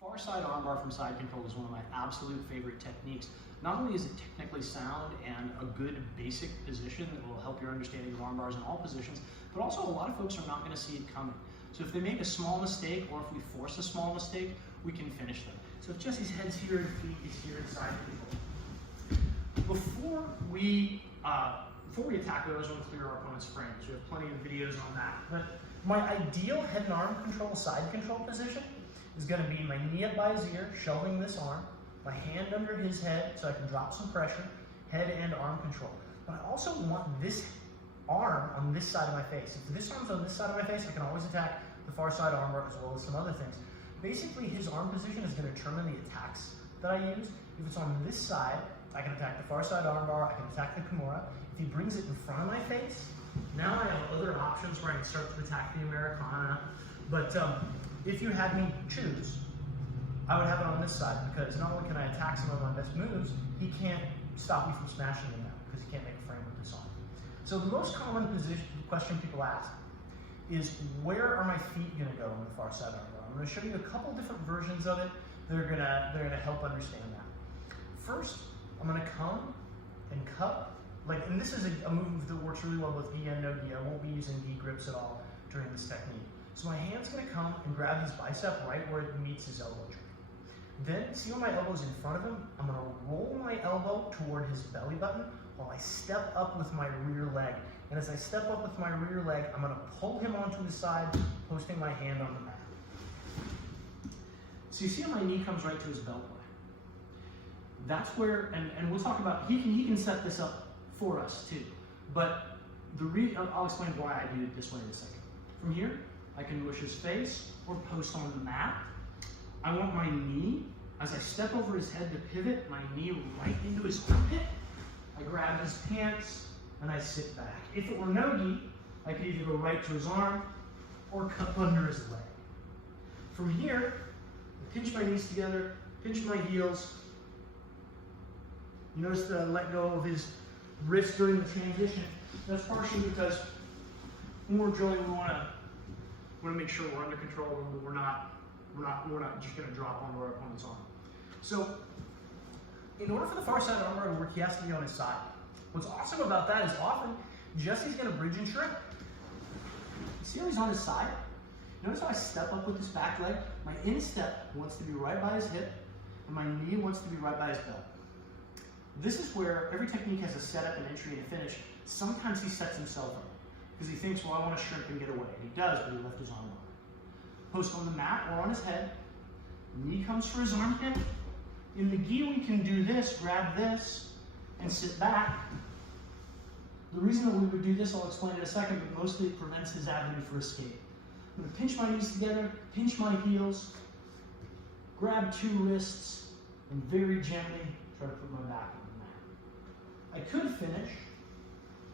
Far side armbar from side control is one of my absolute favorite techniques. Not only is it technically sound and a good basic position that will help your understanding of arm bars in all positions, but also a lot of folks are not going to see it coming. So if they make a small mistake, or if we force a small mistake, we can finish them. So if Jesse's head's here and feet is here in side control. Before we attack, we always want to clear our opponent's frames. We have plenty of videos on that. But my ideal head and arm control, side control position is going to be my knee up by his ear, shelving this arm, my hand under his head so I can drop some pressure, head and arm control. But I also want this arm on this side of my face. If this arm's on this side of my face, I can always attack the far side armbar as well as some other things. Basically, his arm position is going to determine the attacks that I use. If it's on this side, I can attack the far side armbar, I can attack the Kimura. If he brings it in front of my face, now I have other options where I can start to attack the Americana. But if you had me choose, I would have it on this side, because not only can I attack some of my best moves, he can't stop me from smashing him now, because he can't make a frame with this arm. So the most common question people ask is, where are my feet going to go on the far side armbar? I'm going to show you a couple different versions of it that are going to help understand that. First, I'm going to come and cup, and this is a move that works really well with gi and no gi. I won't be using gi grips at all during this technique. So my hand's going to come and grab his bicep right where it meets his elbow joint. Then, see when my elbow's in front of him? I'm going to roll my elbow toward his belly button while I step up with my rear leg. And as I step up with my rear leg, I'm going to pull him onto his side, posting my hand on the mat. So you see how my knee comes right to his belt line? That's where, and we'll talk about, he can set this up for us too. But I'll explain why I do it this way in a second. From here, I can mush his face or post on the mat. I want my knee, as I step over his head to pivot, my knee right into his armpit. I grab his pants and I sit back. If it were no gi, I could either go right to his arm or cup under his leg. From here, I pinch my knees together, pinch my heels. You notice that I let go of his wrist during the transition. That's partially because when we're drilling, we want to make sure we're under control and we're not just going to drop onto our opponent's arm. So, in order for the far side armbar to work, he has to be on his side. What's awesome about that is often Jesse's going to bridge and shrimp. See how he's on his side? Notice how I step up with this back leg? My instep wants to be right by his hip, and my knee wants to be right by his belt. This is where every technique has a setup, an entry, and a finish. Sometimes he sets himself up because he thinks, well, I want to shrimp and get away. And he does, but he left his arm on. Post on the mat or on his head. Knee comes for his armpit. In the gi, we can do this, grab this, and sit back. The reason that we would do this, I'll explain in a second, but mostly it prevents his avenue for escape. I'm going to pinch my knees together, pinch my heels, grab two wrists, and very gently try to put my back on the mat. I could finish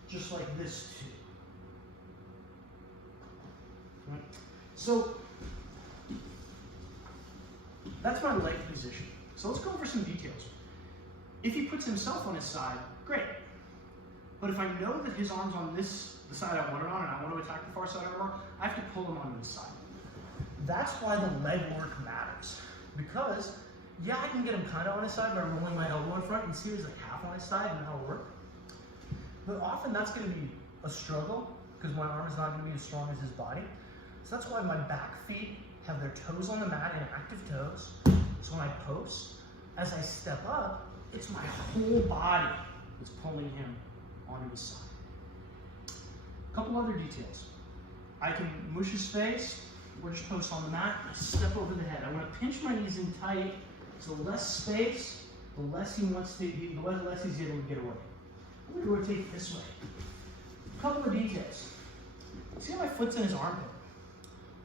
just like this too. Right? So, that's my leg position. So let's go over some details. If he puts himself on his side, great. But if I know that his arm's on the side I want it on, and I want to attack the far side armbar, I have to pull him onto this side. That's why the leg work matters. Because, yeah, I can get him kind of on his side by rolling my elbow in front. You see there's like half on his side, and that'll work. But often that's going to be a struggle, because my arm is not going to be as strong as his body. So that's why my back feet have their toes on the mat and active toes. So when I post, as I step up, it's my whole body that's pulling him onto his side. A couple other details. I can mush his face, or just post on the mat, I step over the head. I want to pinch my knees in tight, so less space, the less he's able to get away. I'm going to rotate this way. A couple of details. See how my foot's in his armpit?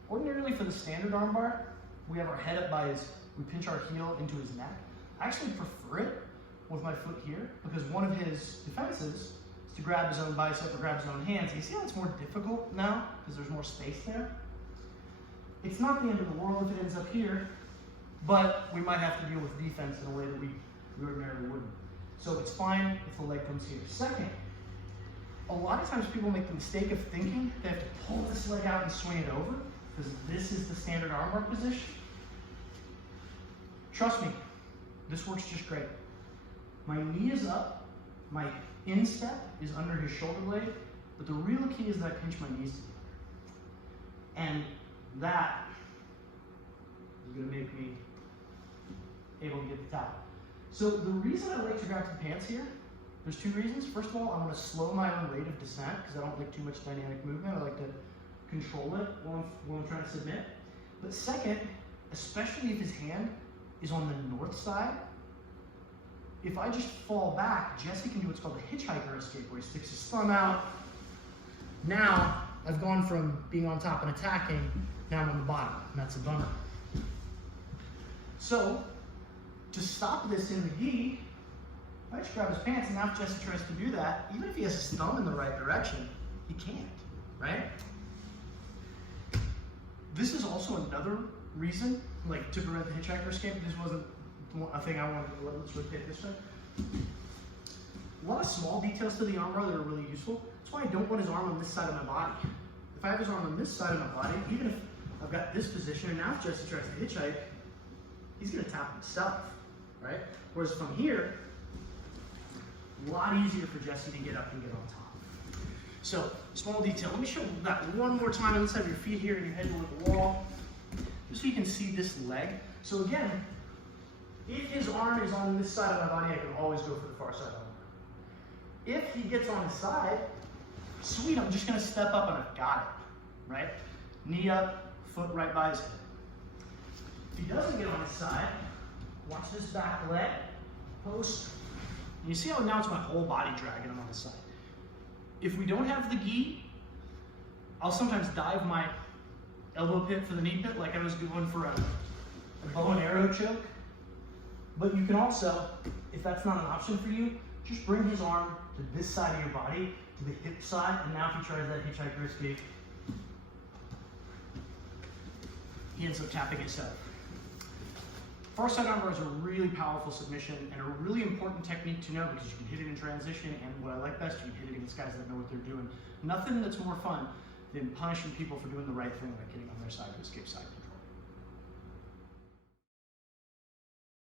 Ordinarily for the standard armbar, we have our head up by we pinch our heel into his neck. I actually prefer it with my foot here, because one of his defenses is to grab his own bicep or grab his own hands. You see how it's more difficult now, because there's more space there? It's not the end of the world if it ends up here, but we might have to deal with defense in a way that we ordinarily wouldn't. So it's fine if the leg comes here. Second, a lot of times people make the mistake of thinking they have to pull this leg out and swing it over, because this is the standard armbar position. Trust me, this works just great. My knee is up, my instep is under his shoulder blade, but the real key is that I pinch my knees together. And that is gonna make me able to get the towel. So the reason I like to grab to the pants here, there's two reasons. First of all, I want to slow my own rate of descent because I don't like too much dynamic movement. I like to control it while I'm trying to submit. But second, especially if his hand is on the north side, if I just fall back, Jesse can do what's called a hitchhiker escape, where he sticks his thumb out. Now, I've gone from being on top and attacking, now I'm on the bottom, and that's a bummer. So, to stop this in the gi, I just grab his pants, and now if Jesse tries to do that, even if he has his thumb in the right direction, he can't, right? This is also another reason, like to prevent the hitchhiker escape. This wasn't a thing I wanted to do. Let's rotate this way. A lot of small details to the armbar that are really useful. That's why I don't want his arm on this side of my body. If I have his arm on this side of my body, even if I've got this position, and now if Jesse tries to hitchhike, he's gonna tap himself, right? Whereas from here, a lot easier for Jesse to get up and get on top. So, small detail. Let me show that one more time. Let's have your feet here and your head toward the wall, just so you can see this leg. So again, if his arm is on this side of my body, I can always go for the far side of my arm. If he gets on his side, sweet, I'm just gonna step up and I've got it, right? Knee up, foot right by his hip. If he doesn't get on his side, watch this back leg, post. You see how now it's my whole body dragging him on the side. If we don't have the gi, I'll sometimes dive my elbow pit for the knee pit like I was going for a bow and arrow choke. But you can also, if that's not an option for you, just bring his arm to this side of your body, to the hip side, and now if he tries that hitchhiker escape, he ends up tapping himself. Far side armbar is a really powerful submission and a really important technique to know because you can hit it in transition, and what I like best, you can hit it against guys that know what they're doing. Nothing that's more fun than punishing people for doing the right thing, like getting on their side to escape side.